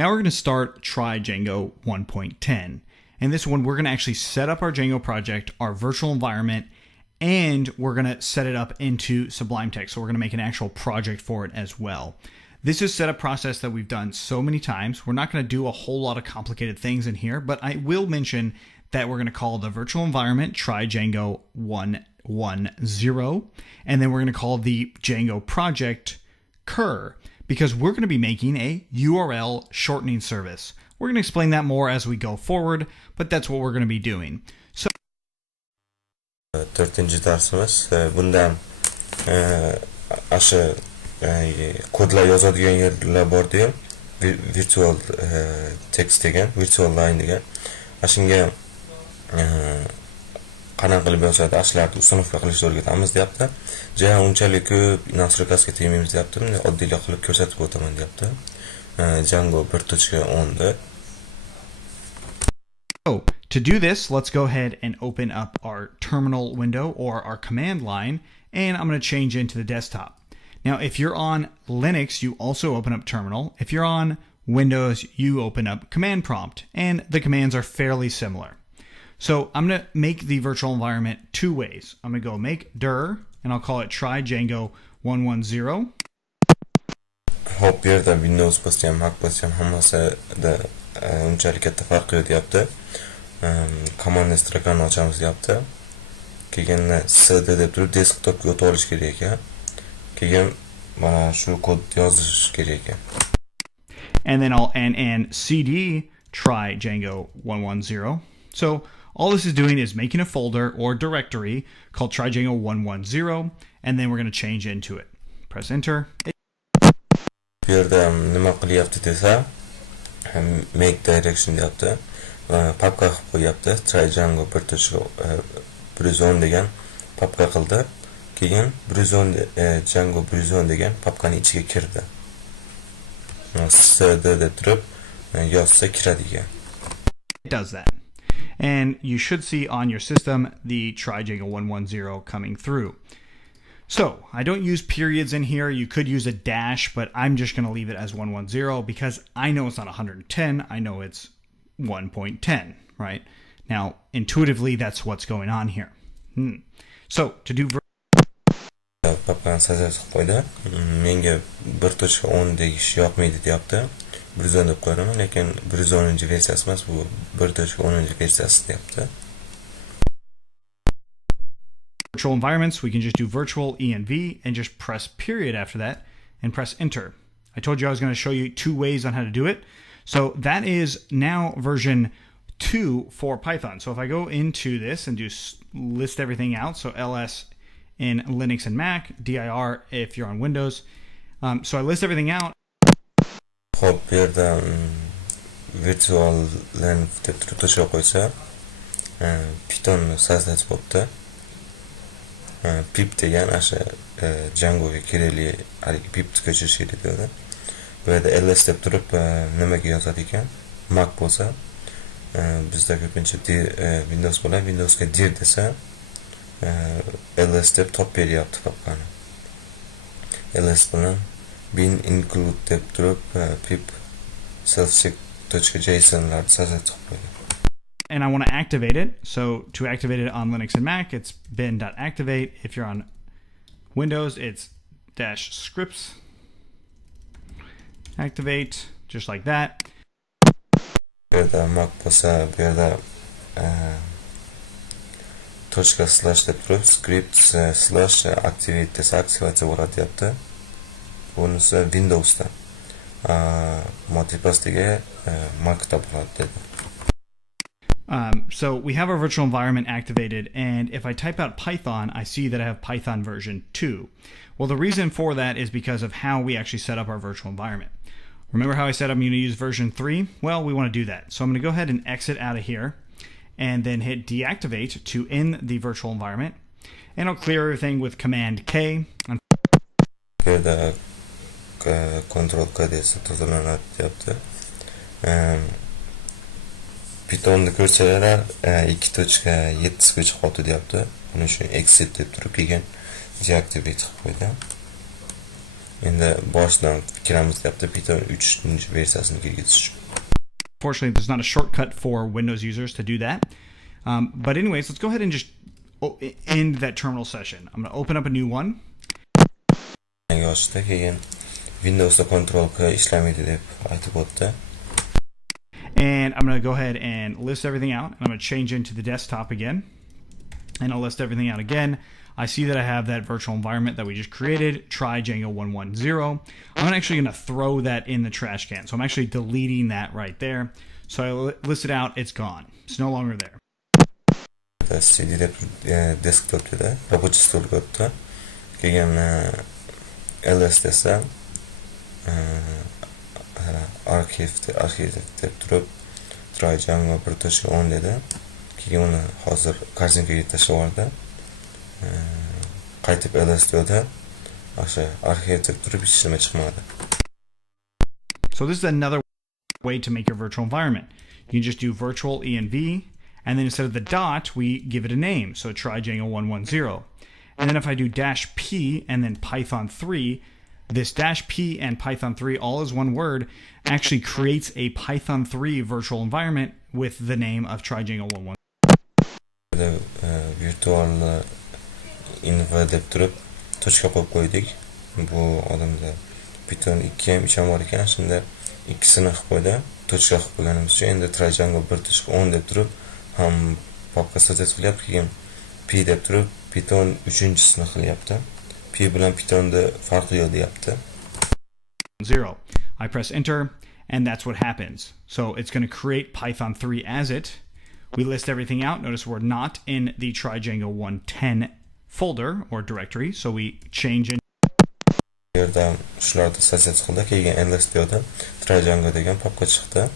Now we're going to start try Django 1.10. And this one, we're going to actually set up our Django project, our virtual environment, and we're going to set it up into Sublime Text. So we're going to make an actual project for it as well. This is a setup process that we've done so many times. We're not going to do a whole lot of complicated things in here, but I will mention that we're going to call the virtual environment try Django 1.10, and then we're going to call the Django project cur, because we're going to be making a URL shortening service. We're going to explain that more as we go forward, but that's what we're going to be doing. So 4-chi darsimiz. Bundan asha kodlar yozadigan yerlar bor degan, virtual text degan, virtual line degan. Ashunga qanaqa qilib yozadi, ashlarni sinfga qilishni o'rgatamiz deyapti. Ja unchalik ko'p nasrikasiga tegmaymiz deyapti. Oddiyroq qilib ko'rsatib o'taman deyapti. Django 1.10 da. So to do this, let's go ahead and open up our terminal window or our command line, and I'm going to change into the desktop. Now, if you're on Linux, you also open up terminal. If you're on Windows, you open up command prompt, and the commands are fairly similar. So I'm going to make the virtual environment two ways. I'm going to go make dir, and I'll call it try Django 1.10. Hop yerda Windows bosam, Mac bosam hammasida unchalik katta farqi yo'q deyapti. Command strakani ochamiz deyapti. Keyin cd deb turib desktopga o'tib olish kerak ekan. Keyin mana shu kod yozish kerak ekan. And then I'll and cd try Django 1.10. So all this is doing is making a folder or directory called try Django 1.10, and then we're going to change into it. Press enter. Bu yerda nima qilyapti desa, make direction deyapti. Papka qilib qo'yapti. Try Django 1.10 degan papka qildi. Keyin Django 1.10 degan papkani ichiga kirdi. cd deb turib yozsa kiradi ekan. It does that. And you should see on your system the try Django 1.10 coming through. So I don't use periods in here. You could use a dash, but I'm just going to leave it as 1.10 because I know it's not 110. I know it's 1.10, right? Now, intuitively, that's what's going on here. So to do Papkan sazasi qo'ydi. Menga 1.10 deyish yoqmaydi deyapti. 1.10 deb qo'yaman, lekin 1.10 versiyasi emas, bu 1.10 versiyasi deyapti. Virtual environments, we can just do virtual env and just press period after that and press enter. I told you I was going to show you two ways on how to do it. So that is now version 2 for Python. So if I go into this and do list everything out, so ls in Linux and Mac, dir if you're on Windows. So I list everything out. Hop, yerda Virtualenv deb turib tashlab qo'ysa, Python sazlasi bo'pti. Pip degan asha Djangoga kerakli haligi pipni ko'chirish kerak edi. Bu yerda ls deb turib nimaga yozadi ekan? Mac bo'lsa, bizda ko'pincha Windows bilan Windowsga dir desa, ls deb top beryapti papkani. ls bilan bin include deb turib pip self.json lar sazlab qo'ydi. And I want to activate it. So to activate it on Linux and Mac, it's bin.activate. If you're on Windows, it's -scripts activate, just like that. Burada Mac bo'lsa, bu yerda ./ deb turib scripts / activate desa aktivatsiya bo'ladi deyapti. Bunisi Windowsda. Multipastiga Macda bo'ladi dedi. So we have our virtual environment activated, and if I type out Python, I see that I have Python version 2. Well, the reason for that is because of how we actually set up our virtual environment. Remember how I said I'm going to use version 3? Well, we want to do that. So I'm going to go ahead and exit out of here, and then hit deactivate to end the virtual environment. And I'll clear everything with Command K. The control code is Python'da ko'rsalar 2.7 chiqadi deyapti. Buni shu exit deb turib keyin deactivate qilib qo'ydim. Endi boshdan kiramiz deyapti Python 3 versiyasini kirgizish. Fortunately, there's not a shortcut for Windows users to do that. But anyways, let's go ahead and just end that terminal session. I'm going to open up a new one. Yoshda keyin Windowsda control ishlamaydi deb aytib o'tdi. And I'm going to go ahead and list everything out. I'm going to change into the desktop again. And I'll list everything out again. I see that I have that virtual environment that we just created, try Django 110. I'm actually going to throw that in the trash can. So I'm actually deleting that right there. So I list it out. It's gone. It's no longer there. CD desktop dedi, рабочий stolga o'tdi. Keyin ls desa arxiv deb turib try Django 1.10 dedi. Keyin uni hozir korzinkaga tashlab yubordi. Qaytib ls dedi. O'sha arxiv deb turib hech nima chiqmadi. So this is another way to make your virtual environment. You can just do virtualenv, and then instead of the dot, we give it a name. So try Django 110. And then if I do -p and then Python 3, this -p and Python 3 all as one word actually creates a Python 3 virtual environment with the name of try Django 110. Virtualenv deb turib tochka qo'yib qo'ydik. Bu odamda Python 2 ham 3 ham bor ekan, shunda ikkisini qilib qo'ydi. Tochka qilib qo'yganimiz uchun endi try Django 1.10 deb turib ham papka so'zlab qilyapti, keyin p deb turib Python 3-chisini qilyapti. P bilan Pythonda farqi yo'q deyapti. 0. I press enter, and that's what happens. So it's going to create Python 3 as it. We list everything out. Notice we're not in the try Django 110 folder or directory, so we change in. Yerda shularni so'zlab qildi, keyin ls dedi. Try Django degan papka chiqdi.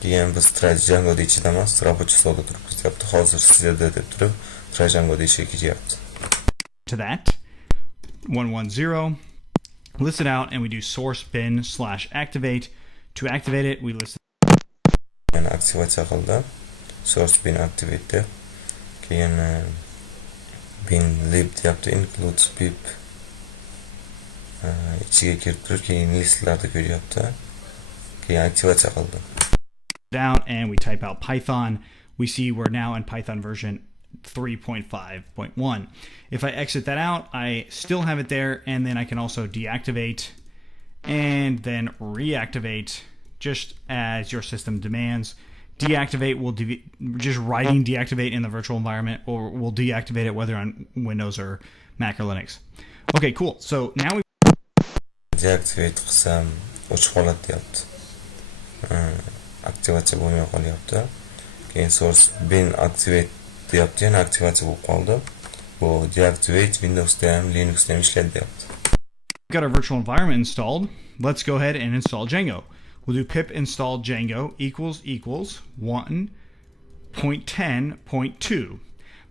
Keyin biz try Django ichida emas, рабочий stolda turibmiz deyapti. Hozir sizlarda deb turib try Django deyishga ketyapti. To that 110, list it out, and we do source bin/activate. To activate it, we list. Yani aktivatsiya qildi. Source bin activate deb. Keyin bin lib deyapti, includes pip. Ichiga kirib turib, keyin listlarda ko'ryapti. Keyin aktivatsiya qildi. Down, and we type out Python. We see we're now in Python version 3.5.1. If I exit that out, I still have it there, and then I can also deactivate and then reactivate just as your system demands. Deactivate will just writing deactivate in the virtual environment, or we'll deactivate it whether on Windows or Mac or Linux. Okay, cool. So now we deactivate qilsam o'chib qoladi deyapti. Aktivatsiya bo'lmay qolyapti. Keyin source bin activate deyapti, yana aktivatsiya bo'lib qoldi. Bu deactivate Windowsda ham Linuxda ham ishlaydi deyapti. We've got our virtual environment installed. Let's go ahead and install Django. We'll do pip install Django == 1.10.2.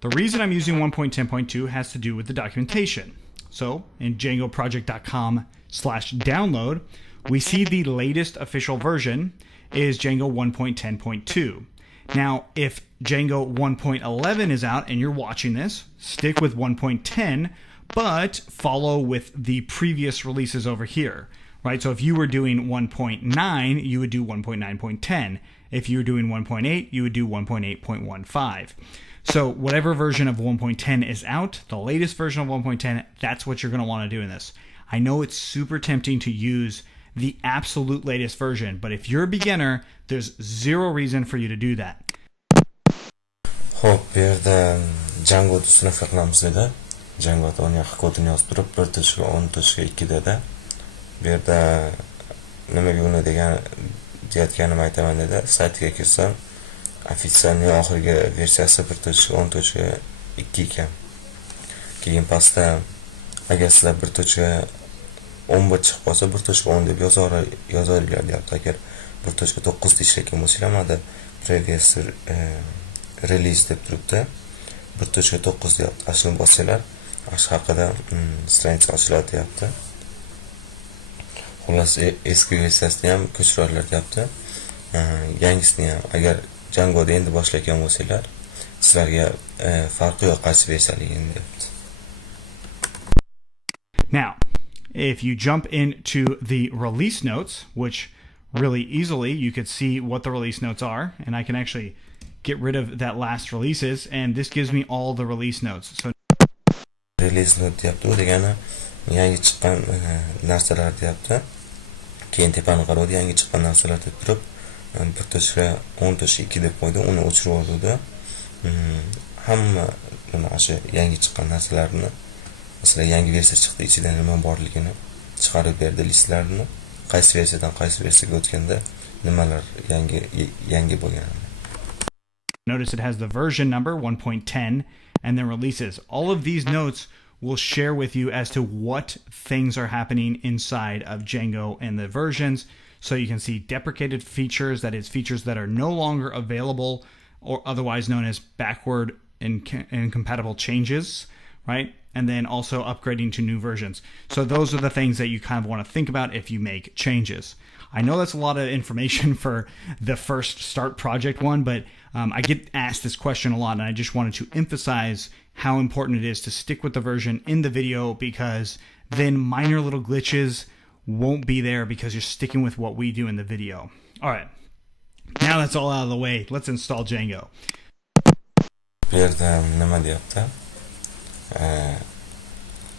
The reason I'm using 1.10.2 has to do with the documentation. So in djangoproject.com/download, we see the latest official version is Django 1.10.2. Now, if Django 1.11 is out and you're watching this, stick with 1.10, but follow with the previous releases over here, right? So if you were doing 1.9, you would do 1.9.10. If you were doing 1.8, you would do 1.8.15. So whatever version of 1.10 is out, the latest version of 1.10, that's what you're going to want to do in this. I know it's super tempting to use the absolute latest version, but if you're a beginner, there's zero reason for you to do that. Xo'p, bu yerda Django tusini qilamiz dedi. Django o'ynash kodini yozib turib 1.10.2 dedi. Bu yerda nimaga uni deyotganimni aytaman dedi. Saytiga kirsam, ofitsialniy oxirgi versiyasi 1.10.2 ekan. Keyin pastda agar sizlar 1.10 chiqib qolsa 1.10 deb yozaveringlar deyapti. Agar 1.9 deyishgan bo'lsanglar, mana previous release deb turibdi. 1.9 deyapti. Ashuni bossanglar, ash haqida strancha ochiladi deyapti. Xullas, eski versiyasini ham ko'chiradilar deyapti. Yangisini ham agar Djangoda endi boshlagan bo'lsanglar, sizlarga farqi yo'q qaysi versiyaligini deyapti. Now, If you jump into the release notes, which really easily you could see what the release notes are, and I can actually get rid of that last releases, and this gives me all the release notes. So release note deyapti, u degani yangi chiqqan narsalar deyapti. Keyin tepani qaradi, yangi chiqqan narsalar deb turib 1.10.2 deb qo'ydi, uni o'chirib oldi. Hamma o'sha yangi chiqqan narsalarni, masalan yangi versiya chiqdi, ichida nima borligini chiqarib berdi, listlarni, qaysi versiyadan qaysi versiyaga o'tganda nimalar yangi bo'lganini. Notice it has the version number 1.10 and then releases. All of these notes will share with you as to what things are happening inside of Django and the versions. So you can see deprecated features, that is features that are no longer available or otherwise known as backward incompatible changes, right? And then also upgrading to new versions. So those are the things that you kind of want to think about if you make changes. I know that's a lot of information for the first start project one, but I get asked this question a lot, and I just wanted to emphasize how important it is to stick with the version in the video, because then minor little glitches won't be there because you're sticking with what we do in the video. All right, now that's all out of the way, let's install Django. Bu yerda nima deyapti?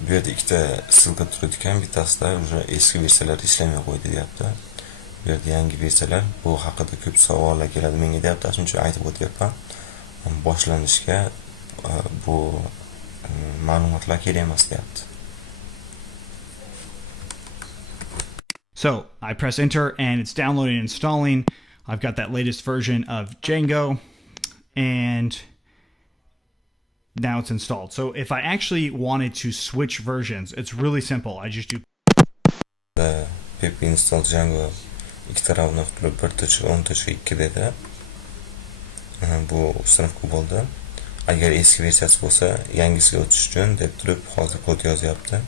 Bu yerda ikkita ссылка turadi ekan, bittasida уже eski versiyalar ishlamay qo'ydi deyapti. Bu yerda yangi versiyalar, bu haqida ko'p savollar keladi menga deyapti. Shuning uchun aytib o'tyapman. Boshlanishga bu ma'lumotlar kerak emas deyapti. So I press enter and it's downloading and installing. I've got that latest version of Django and now it's installed. So if I actually wanted to switch versions, it's really simple. I just do pip install Django ikki tarafni qilib 1.10.2 dedi. Bu sinfga bo'ldi. Agar eski versiyasi bo'lsa, yangisiga o'tish uchun deb turib hozir kod yozyapti.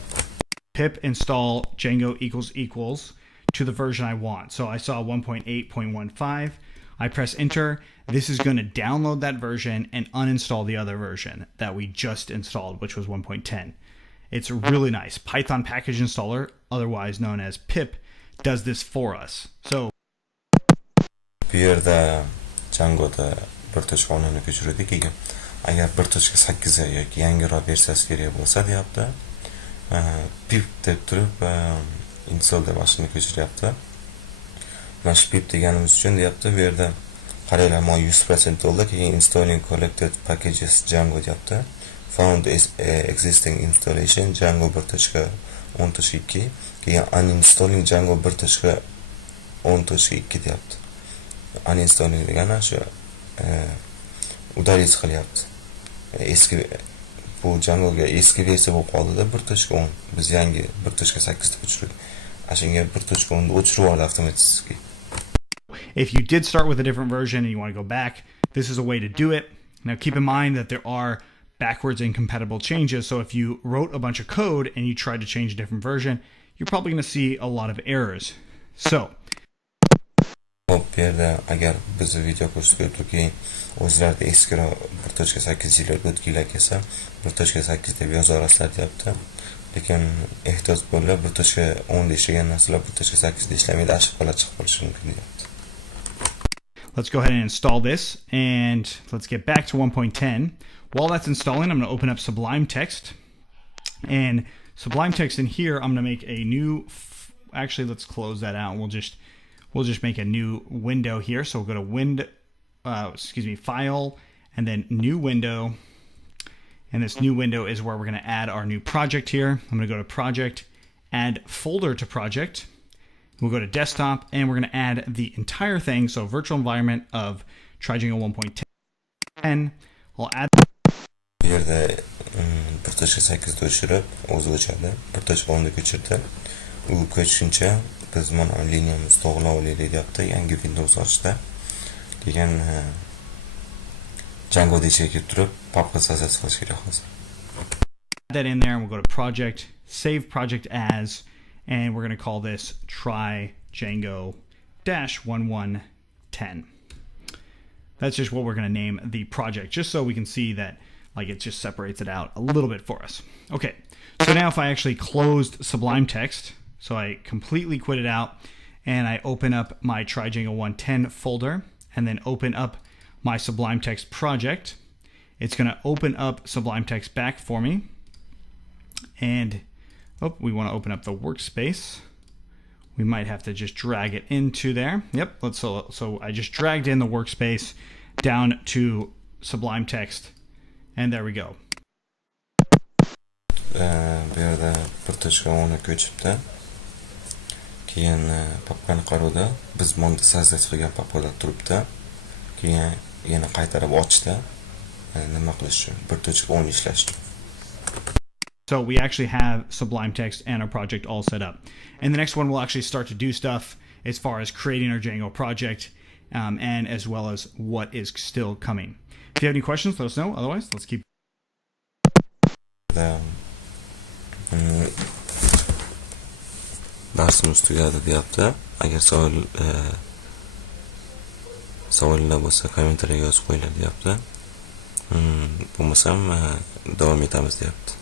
Pip install Django equals to the version I want. So I saw 1.8.15. I press enter. This is going to download that version and uninstall the other version that we just installed, which was 1.10. It's really nice. Python package installer, otherwise known as pip, does this for us. So bu yerda Django'da 1.10 ni ko'chirdik, keyin agar 1.8 yoki yangiroq versiyasi kerak bo'lsa deyapti. Pip deb turib install deb mashina ko'chiryapti. Mana shu pip deganimiz uchun deyapti, bu yerda qaranglar, mo 100% bo'ldi, keyin installing collected packages Django deyapti. Found existing installation Django 1.10.2, keyin uninstalling Django 1.10.2 deyapti. Uninstalling degani shu udalить qilyapti. Eski bu Django'ga eski versiya bo'lib qoldi-da 1.10. Biz yangi 1.8 deb o'chirdik. Shunga 1.10 ni o'chirib oldi avtomatik. If you did start with a different version and you want to go back, this is a way to do it. Now keep in mind that there are backwards incompatible changes, so if you wrote a bunch of code and you tried to change a different version, you're probably going to see a lot of errors. So hop, bu yerda agar biz video ko'rsatdik, o'zlarida eskiroq 1.8 yillarga o'tganlar kelsa 1.8 deb yoza olasizlar deyapti. Lekin ehtiyot bo'lib 1.10 da ishlagan narsalar 1.8 da ishlamaydi, ashqalar chiqib qolishi mumkin deyapti. Let's go ahead and install this, and let's get back to 1.10. While that's installing, I'm going to open up Sublime Text, and Sublime Text in here, I'm going to make a new. Actually, let's close that out. We'll just make a new window here. So we'll go to File, and then New Window. And this new window is where we're going to add our new project here. I'm going to go to Project, add Folder to Project. We'll go to Desktop, and we're going to add the entire thing. So virtual environment of Django 1.10. I'll add. Bu yerda 1.8 da o'chirib, o'zi o'chadi. 1.10 da ko'chirdi. U ko'chishuncha biz mana liniyamiz to'g'rilaylik deyapti, yangi Windows ochda. Keyin Django ichiga kirib turib, papka sazasi qilish kerak hozir. Add that in there, and we'll go to Project, Save Project As, and we're going to call this Try Django-1110. That's just what we're going to name the project, just so we can see that like it just separates it out a little bit for us. Okay, so now if I actually closed Sublime Text, so I completely quit it out, and I open up my Try Django 110 folder, and then open up my Sublime Text project, it's going to open up Sublime Text back for me. And we want to open up the workspace. We might have to just drag it into there. Yep, so I just dragged in the workspace down to Sublime Text, and there we go. Bu yerda 1.10 ko'chibdi. Keyin papkani qaruvda biz monda sozdать qilgan papkalar turibdi. Keyin yana qaytarib ochdi. Nima qilish uchun 1.10 ishlash uchun. So we actually have Sublime Text and our project all set up. And the next one, we'll actually start to do stuff as far as creating our Django project, and as well as what is still coming. If you have any questions, let us know. Otherwise, let's keep. Darsimiz tugadi deyapti. Agar savollar bo'lsa kommentariyaga yozib qo'yinglar deyapti. Bo'lmasam davom etamiz deyapti.